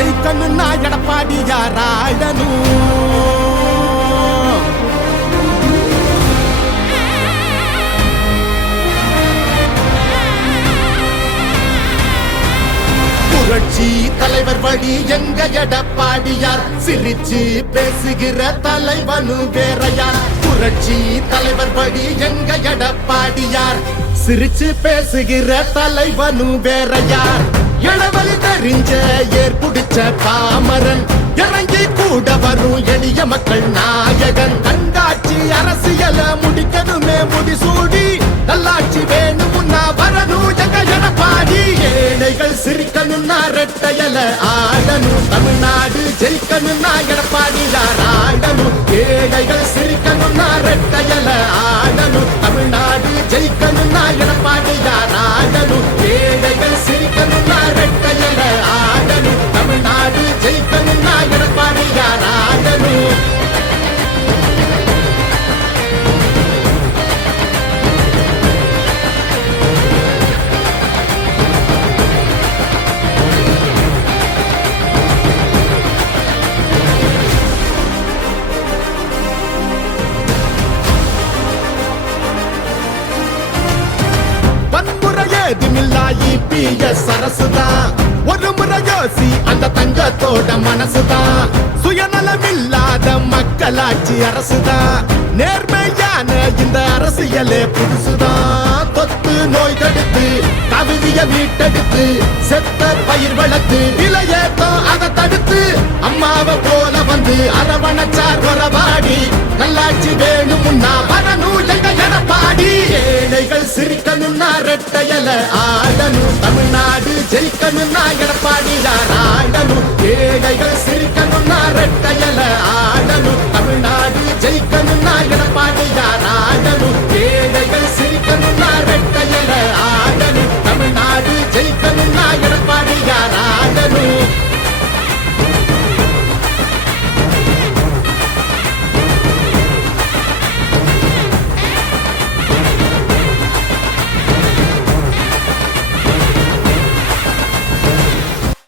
ஜெயிக்கணும்னா எடப்பாடியார் ஆளணும். புரட்சி தலைவர் வழி எங்க எடப்பாடியார், சிரிச்சு பேசுகிற தலைவனு வேறையார். புரட்சி தலைவர் வழி எங்க எடப்பாடியார், சிரிச்சு பேசுகிற தலைவனு வேறையார். இளவலி தெரிஞ்ச ஏற்புடிச்ச பாமரன், இறங்கி கூட வரும் எளிய மக்கள் நாயகன். கண்டாட்சி அரசியல முடிக்கணுமே முடிசூடி, நல்லாட்சி வேணும்னா வரணும் எங்க எடப்பாடி. ஏழைகள் சிரிக்கணும்னா ரெட்டையல ஆடணும், தமிழ்நாடு ஜெயிக்கணும்னா எடப்பாடியார் ஆடணும். ஏழைகள் சிரிக்கணும்னா ரெட்டையல ஆடணும், தமிழ்நாடு ஜெயிக்கணும்னா எடப்பாடியார் ஆடணும். ஏழைகள் சிரிக்கணும்னா ரெட்டையல ஆடணும், தமிழ்நாடு ஜெயிக்கணும்னா எடப்பாடியார் ஆடணும். சரசுதான் ஒரு முறை யோசி, அந்த தங்கத்தோட மனசுதான். சுயநலமில்லாத மக்களாட்சி அரசுதான், நேர்மையான இந்த அரசியலே புதுசுதான். தொத்து நோய் தடுத்து கவிதைய மீட்டெடுத்து, செத்த பயிர் வளர்த்து இளையேத்தம் அதை தடுத்து, அம்மாவை போல வந்து அரவணைச்சார் உறவாடி. நல்லாட்சி வேணும்னா வரணும் எங்க எடப்பாடி. ஏழைகள் சிரிக்கணும்னா ரெட்டையல ஆடணும், தமிழ்நாடு ஜெயிக்கணும்னா எடப்பாடியார் ஆடணும். ஏழைகள் சிரிக்கணும்னா ரெட்டையல ஆடணும், தமிழ்நாடு ஜெயிக்கணும்னா எடப்பாடியார்